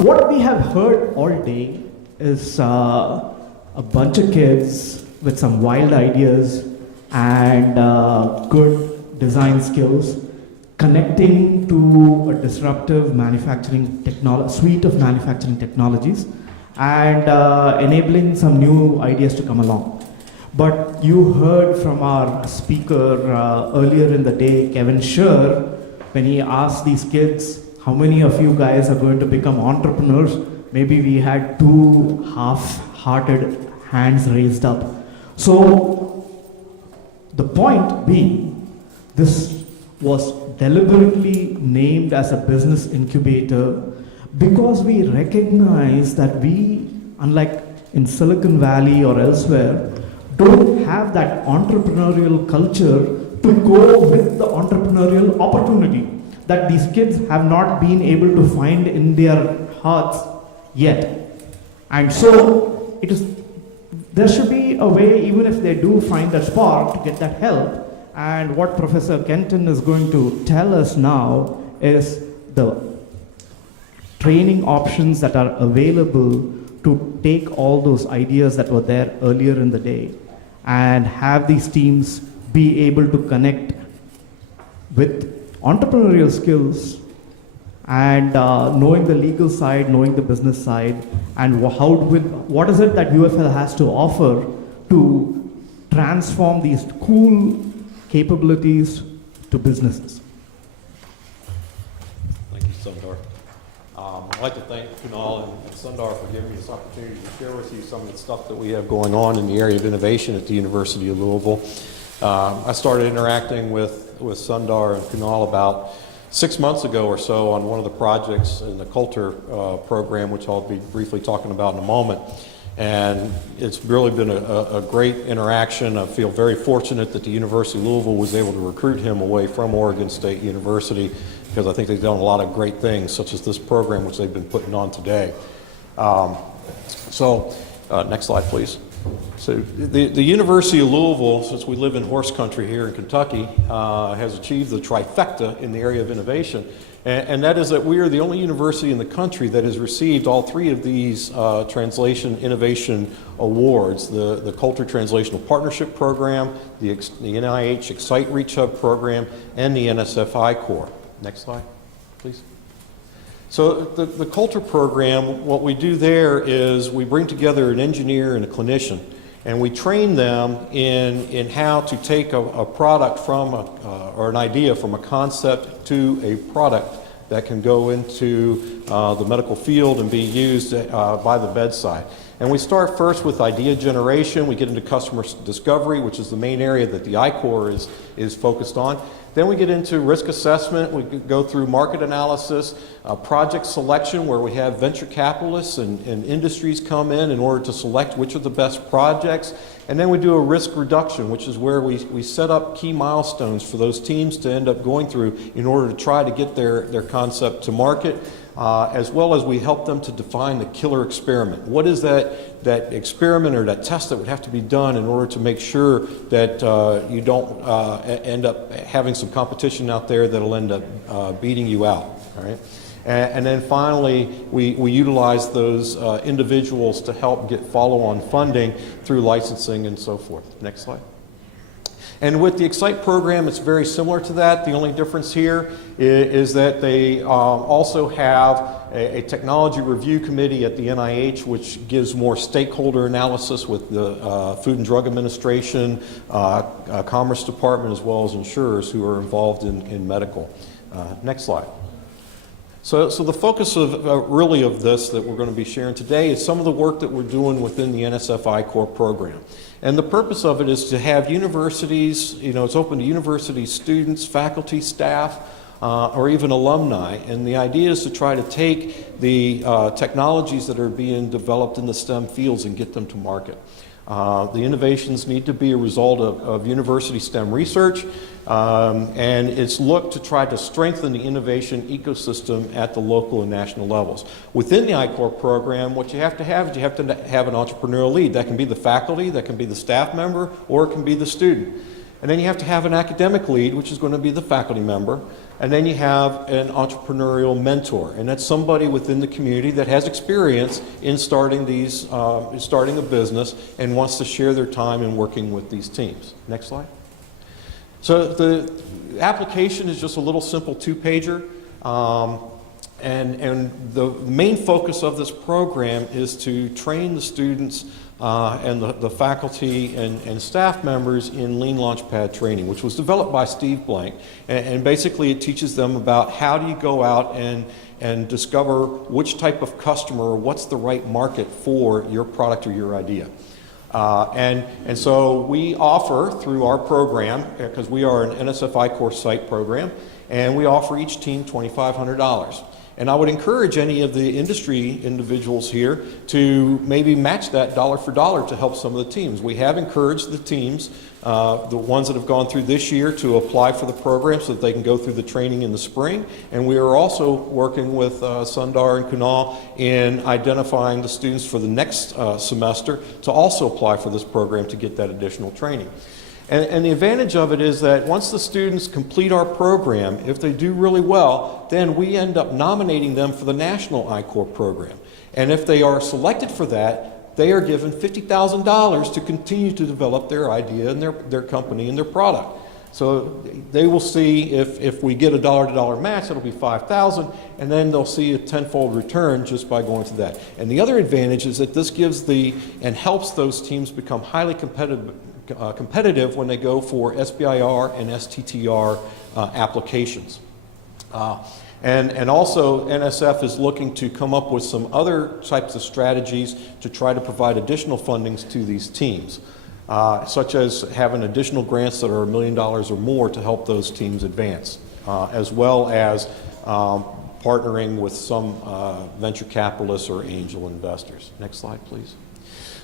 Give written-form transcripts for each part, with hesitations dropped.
What we have heard all day is a bunch of kids with some wild ideas and good design skills connecting to a disruptive manufacturing suite of manufacturing technologies and enabling some new ideas to come along. But you heard from our speaker earlier in the day, Kevin Scher, when he asked these kids, how many of you guys are going to become entrepreneurs? Maybe we had 2 half-hearted hands raised up. So the point being, this was deliberately named as a business incubator because we recognize that we, unlike in Silicon Valley or elsewhere, don't have that entrepreneurial culture to go with the entrepreneurial opportunity that these kids have not been able to find in their hearts yet. And so there should be a way, even if they do find that spark, to get that help. And what Professor Keynton is going to tell us now is the training options that are available to take all those ideas that were there earlier in the day and have these teams be able to connect with entrepreneurial skills and knowing the legal side, knowing the business side, and what is it that UofL has to offer to transform these cool capabilities to businesses. Thank you, Sundar. I'd like to thank Kunal and Sundar for giving me this opportunity to share with you some of the stuff that we have going on in the area of innovation at the University of Louisville. I started interacting with Sundar and Kunal about 6 months ago or so on one of the projects in the Culture program, which I'll be briefly talking about in a moment. And it's really been a great interaction. I feel very fortunate that the University of Louisville was able to recruit him away from Oregon State University, because I think they've done a lot of great things, such as this program which they've been putting on today. Next slide, please. So the University of Louisville, since we live in horse country here in Kentucky, has achieved the trifecta in the area of innovation. And that is that we are the only university in the country that has received all 3 of these translation innovation awards: the Culture Translational Partnership Program, the NIH Excite Reach Hub Program, and the NSF I Corps. Next slide, please. So the Culture program, what we do there is we bring together an engineer and a clinician, and we train them in how to take a product from or an idea from a concept to a product that can go into the medical field and be used by the bedside. And we start first with idea generation. We get into customer discovery, which is the main area that the I Corps is focused on. Then we get into risk assessment. We go through market analysis, project selection, where we have venture capitalists and industries come in order to select which are the best projects. And then we do a risk reduction, which is where we set up key milestones for those teams to end up going through in order to try to get their concept to market, as well as we help them to define the killer experiment. What is that experiment or that test that would have to be done in order to make sure that you don't end up having some competition out there that'll end up beating you out, all right? And then finally, we utilize those individuals to help get follow-on funding through licensing and so forth. Next slide. And with the Excite program, it's very similar to that. The only difference here is that they also have a technology review committee at the NIH, which gives more stakeholder analysis with the Food and Drug Administration, Commerce Department, as well as insurers who are involved in medical. Next slide. So the focus of really of this that we're going to be sharing today is some of the work that we're doing within the NSF I Corps program. And the purpose of it is to have universities, it's open to university students, faculty, staff, or even alumni. And the idea is to try to take the technologies that are being developed in the STEM fields and get them to market. The innovations need to be a result of university STEM research, and it's looked to try to strengthen the innovation ecosystem at the local and national levels. Within the I Corps program, what you have to have is you have to have an entrepreneurial lead. That can be the faculty, that can be the staff member, or it can be the student. And then you have to have an academic lead, which is going to be the faculty member. And then you have an entrepreneurial mentor, and that's somebody within the community that has experience in starting a business and wants to share their time in working with these teams. Next slide. So the application is just a little simple two-pager, and the main focus of this program is to train the students and the faculty and staff members in Lean Launchpad training, which was developed by Steve Blank. And basically it teaches them about how do you go out and discover which type of customer or what's the right market for your product or your idea. And so we offer through our program, because we are an NSF I Corps site program, and we offer each team $2,500. And I would encourage any of the industry individuals here to maybe match that dollar for dollar to help some of the teams. We have encouraged the teams, the ones that have gone through this year, to apply for the program so that they can go through the training in the spring. And we are also working with Sundar and Kunal in identifying the students for the next semester to also apply for this program to get that additional training. And the advantage of it is that once the students complete our program, if they do really well, then we end up nominating them for the National I Corps program. And if they are selected for that, they are given $50,000 to continue to develop their idea and their company and their product. So they will see if we get a dollar-to-dollar match, it'll be $5,000, and then they'll see a tenfold return just by going to that. And the other advantage is that this gives and helps those teams become highly competitive when they go for SBIR and STTR applications. And also NSF is looking to come up with some other types of strategies to try to provide additional fundings to these teams, such as having additional grants that are $1 million or more to help those teams advance, as well as partnering with some venture capitalists or angel investors. Next slide, please.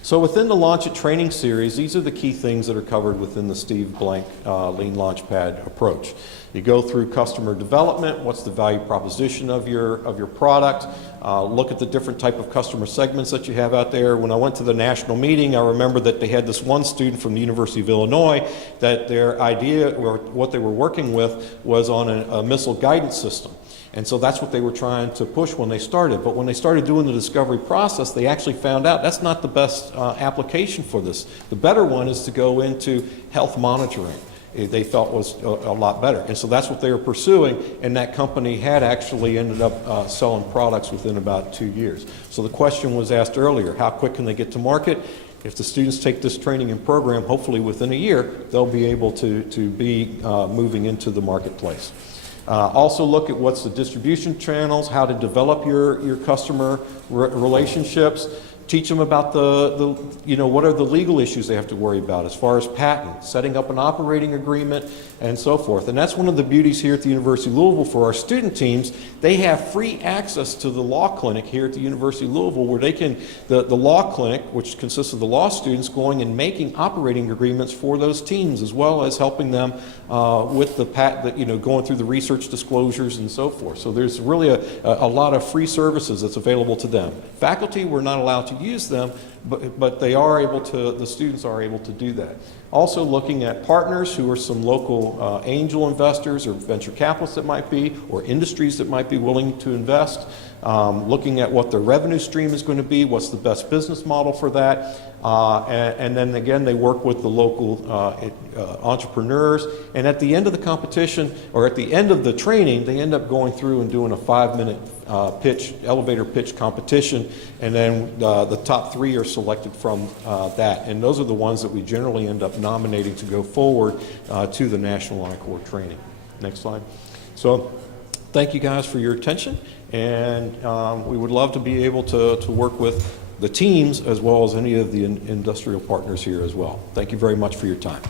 So within the Launch It training series, these are the key things that are covered within the Steve Blank Lean Launchpad approach. You go through customer development, what's the value proposition of your product, look at the different type of customer segments that you have out there. When I went to the national meeting, I remember that they had this one student from the University of Illinois that their idea or what they were working with was on a missile guidance system. And so that's what they were trying to push when they started. But when they started doing the discovery process, they actually found out that's not the best application for this. The better one is to go into health monitoring. They felt was a lot better. And so that's what they were pursuing, and that company had actually ended up selling products within about 2 years. So the question was asked earlier, how quick can they get to market? If the students take this training and program, hopefully within a year, they'll be able to be moving into the marketplace. Also look at what's the distribution channels, how to develop your customer relationships. Teach them about what are the legal issues they have to worry about as far as patent, setting up an operating agreement, and so forth. And that's one of the beauties here at the University of Louisville for our student teams. They have free access to the law clinic here at the University of Louisville, where they can, the law clinic, which consists of the law students, going and making operating agreements for those teams, as well as helping them with the patent, going through the research disclosures and so forth. So there's really a lot of free services that's available to them. Faculty, we're not allowed to use them, but they are able to, the students are able to do that. Also looking at partners who are some local angel investors or venture capitalists that might be, or industries that might be willing to invest. Looking at what their revenue stream is going to be, what's the best business model for that. And then again, they work with the local entrepreneurs. And at the end of the competition, or at the end of the training, they end up going through and doing a 5-minute elevator pitch competition. And then the top 3 are selected from that. And those are the ones that we generally end up nominating to go forward to the National I Corps training. Next slide. So thank you guys for your attention. And we would love to be able to work with the teams as well as any of the industrial partners here as well. Thank you very much for your time.